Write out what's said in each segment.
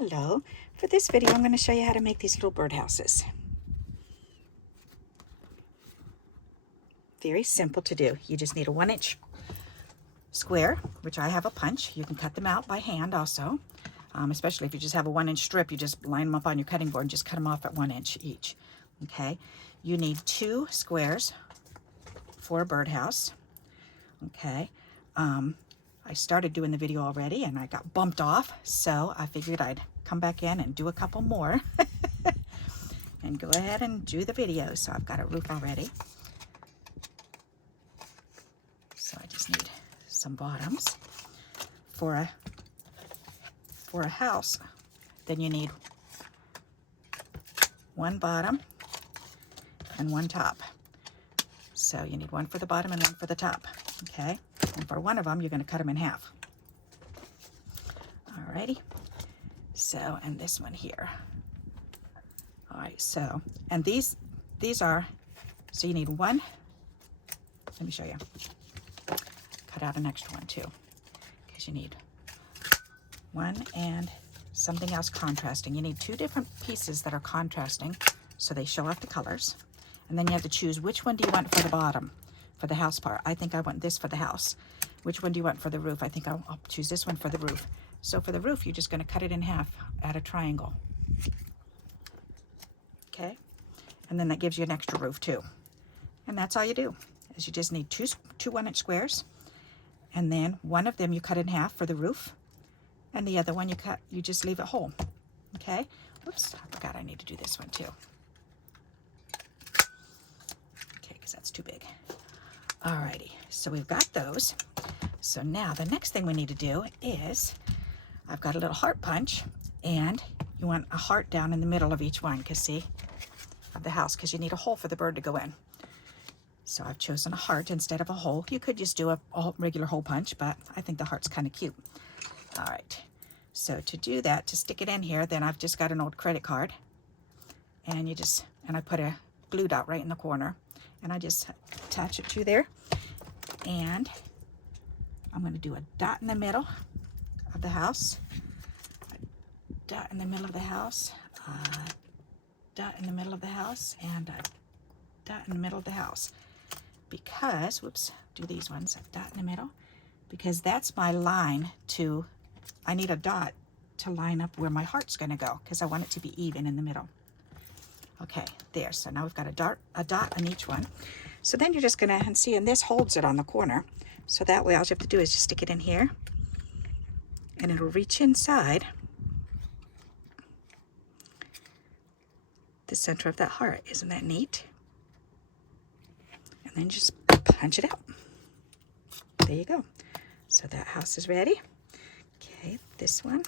Hello. For this video, I'm going to show you how to make these little birdhouses. Very simple to do. You just need a 1-inch square, which I have a punch. You can cut them out by hand also, especially if you just have a 1-inch strip. You just line them up on your cutting board and just cut them off at 1 inch each. Okay. You need 2 squares for a birdhouse. Okay. I started doing the video already and I got bumped off, so I figured I'd come back in and do a couple more and go ahead and do the video. So I've got a roof already. So I just need some bottoms for a house. Then you need 1 bottom and 1 top. So you need 1 for the bottom and 1 for the top. Okay, and for one of them, you're going to cut them in half. Alrighty. So, and this one here. All right. So, and these are. So you need 1. Let me show you. Cut out an extra one too, because you need 1 and something else contrasting. You need 2 different pieces that are contrasting, so they show off the colors. And then you have to choose which one do you want for the bottom. For the house part. I think I want this for the house. Which one do you want for the roof? I think I'll choose this one for the roof. So for the roof, you're just going to cut it in half at a triangle. Okay? And then that gives you an extra roof too. And that's all you do, is you just need 2 1-inch squares. And then one of them you cut in half for the roof. And the other one you just leave it whole. Okay? Oops, I forgot I need to do this one too. Okay, because that's too big. Alrighty, so we've got those. So now the next thing we need to do is, I've got a little heart punch, and you want a heart down in the middle of each one, because see, of the house, because you need a hole for the bird to go in. So I've chosen a heart instead of a hole. You could just do a regular hole punch, but I think the heart's kind of cute. All right, so to do that, to stick it in here, then I've just got an old credit card, and I put a glue dot right in the corner. And I just attach it to there, and I'm going to do a dot in the middle of the house, a dot in the middle of the house, a dot in the middle of the house, and a dot in the middle of the house. Because, whoops, do these ones, a dot in the middle, because that's my line to, I need a dot to line up where my heart's going to go, because I want it to be even in the middle. Okay, there. So now we've got a dot on each one. So then you're just gonna, and see, and this holds it on the corner. So that way all you have to do is just stick it in here, and it'll reach inside the center of that heart. Isn't that neat? And then just punch it out. There you go. So that house is ready. Okay, this one.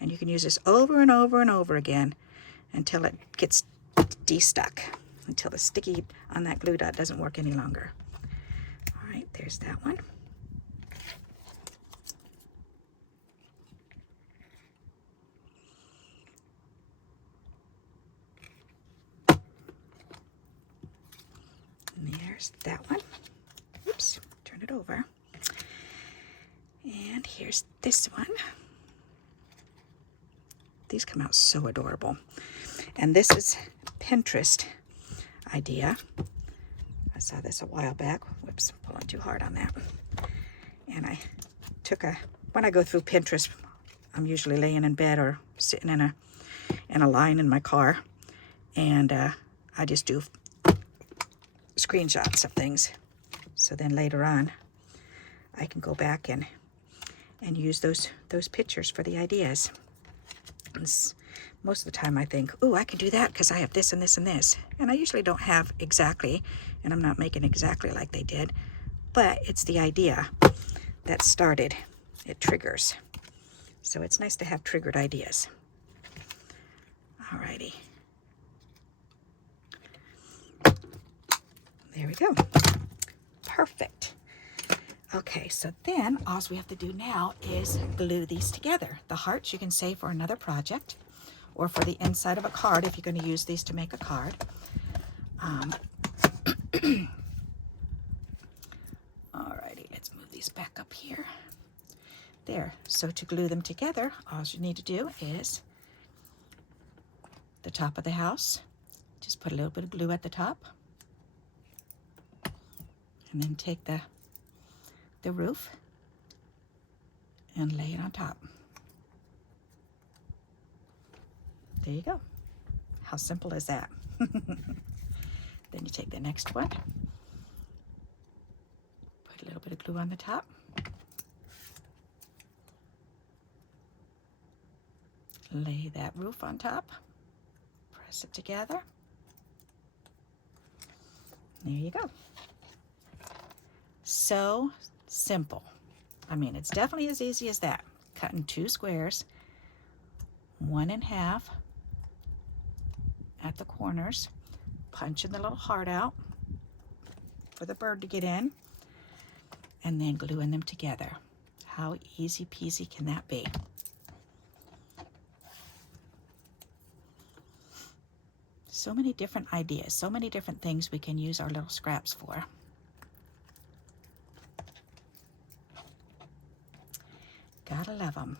And you can use this over and over and over again until it gets de-stuck, until the sticky on that glue dot doesn't work any longer. All right, there's that one. And there's that one. Oops, turn it over. And here's this one. These come out so adorable. And this is Pinterest idea. I saw this a while back. Whoops, pulling too hard on that. And I took when I go through Pinterest, I'm usually laying in bed or sitting in a line in my car. And I just do screenshots of things. So then later on, I can go back and use those pictures for the ideas. Most of the time I think, oh, I can do that because I have this and this and this. And I usually don't have exactly, and I'm not making exactly like they did, but it's the idea that started. It triggers. So it's nice to have triggered ideas. Alrighty. There we go. Perfect. Okay, so then all we have to do now is glue these together. The hearts you can save for another project, or for the inside of a card if you're going to use these to make a card. Alrighty, let's move these back up here. There. So to glue them together, all you need to do is the top of the house. Just put a little bit of glue at the top. And then take the roof and lay it on top. There you go. How simple is that? Then you take the next one, put a little bit of glue on the top, lay that roof on top, press it together. There you go. So simple. I mean, it's definitely as easy as that. Cutting 2 squares, 1 1/2 at the corners, punching the little heart out for the bird to get in, and then gluing them together. How easy peasy can that be? So many different ideas, so many different things we can use our little scraps for. Gotta love them.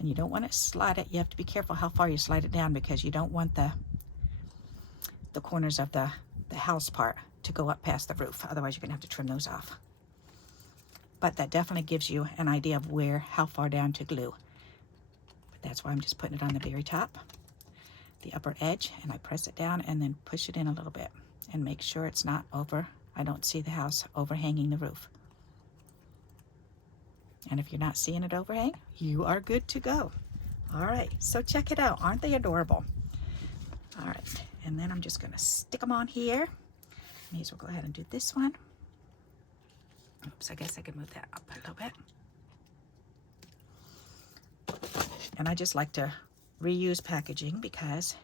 And you don't want to slide it. You have to be careful how far you slide it down, because you don't want the corners of the house part to go up past the roof. Otherwise, you're going to have to trim those off. But that definitely gives you an idea of how far down to glue. But that's why I'm just putting it on the very top, the upper edge, and I press it down and then push it in a little bit and make sure it's not over. I don't see the house overhanging the roof. And if you're not seeing it overhang, you are good to go. All right, so check it out. Aren't they adorable? All right, and then I'm just gonna stick them on here. May as well go ahead and do this one. Oops, I guess I can move that up a little bit. And I just like to reuse packaging because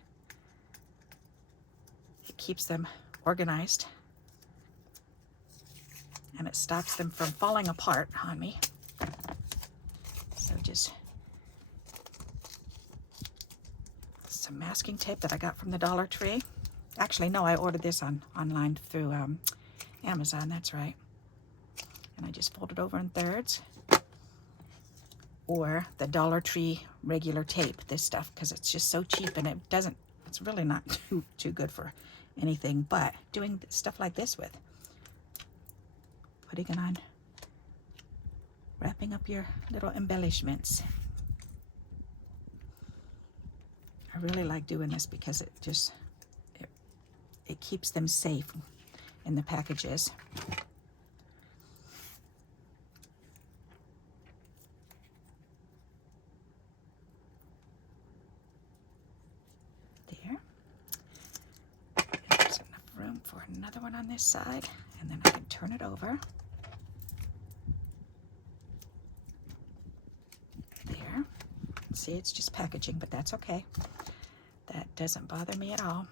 it keeps them organized and it stops them from falling apart on me. So just some masking tape that I got from the Dollar Tree. Actually, no, I ordered this online through Amazon, that's right. And I just fold it over in thirds. Or the Dollar Tree regular tape, this stuff, because it's just so cheap and it's really not too good for anything but doing stuff like this with. Putting it on, wrapping up your little embellishments. I really like doing this because it keeps them safe in the packages. There. There's enough room for another one on this side, and then I can turn it over. There. See, it's just packaging, but that's okay. That doesn't bother me at all.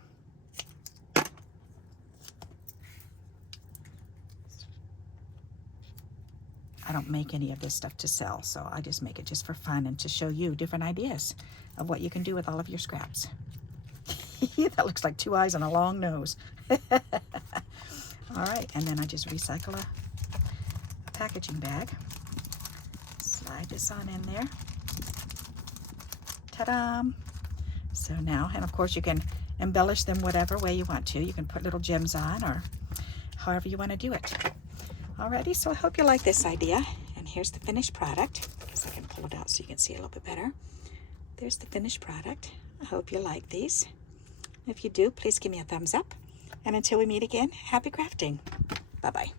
I don't make any of this stuff to sell, so I just make it just for fun and to show you different ideas of what you can do with all of your scraps. That looks like 2 eyes and a long nose. All right, and then I just recycle a packaging bag. Slide this on in there. Ta-da! So now, and of course you can embellish them whatever way you want to. You can put little gems on or however you want to do it. Alrighty, so I hope you like this idea. And here's the finished product. I guess I can pull it out so you can see it a little bit better. There's the finished product. I hope you like these. If you do, please give me a thumbs up. And until we meet again, happy crafting. Bye-bye.